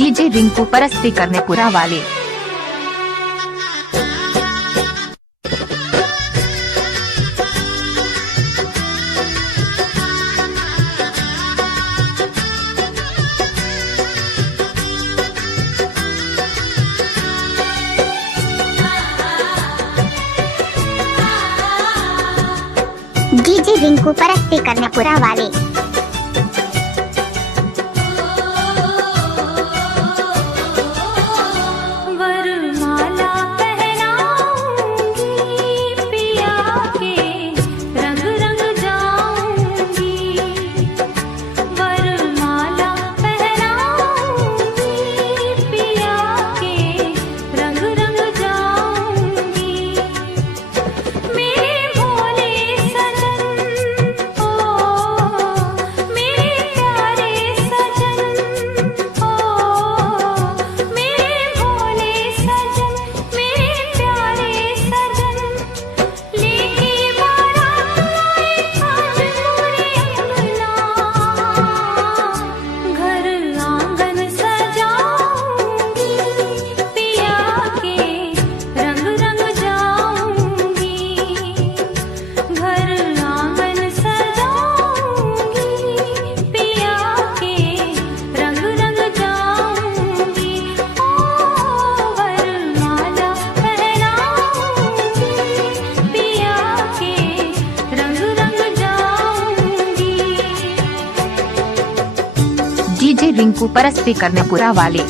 DJ Rinku Paraste करने पुरा वाले। डीजे रिंकू परस्ते करने पुरा वाले। वरमाला पहनाऊंगी पिया के रंग रंग जाऊंगी। वरमाला पहनाऊंगी पिया के रंग रंग जाऊंगी। मेरे भोले सजन ओ मेरे प्यारे सजन ओ मेरे भोले सजन मेरे प्यारे सजन लेके बारात आए आज मोरे अंगना। घर आंगन सजाऊंगी पिया के रंग रंग जाऊंगी। घर आंगन सजाऊंगी पिया के रंग रंग जाऊंगी। ओ वरमाला पहनाऊंगी पिया के रंग रंग जाऊंगी। डीजे रिंकू परस्ते करने पुरा वाले।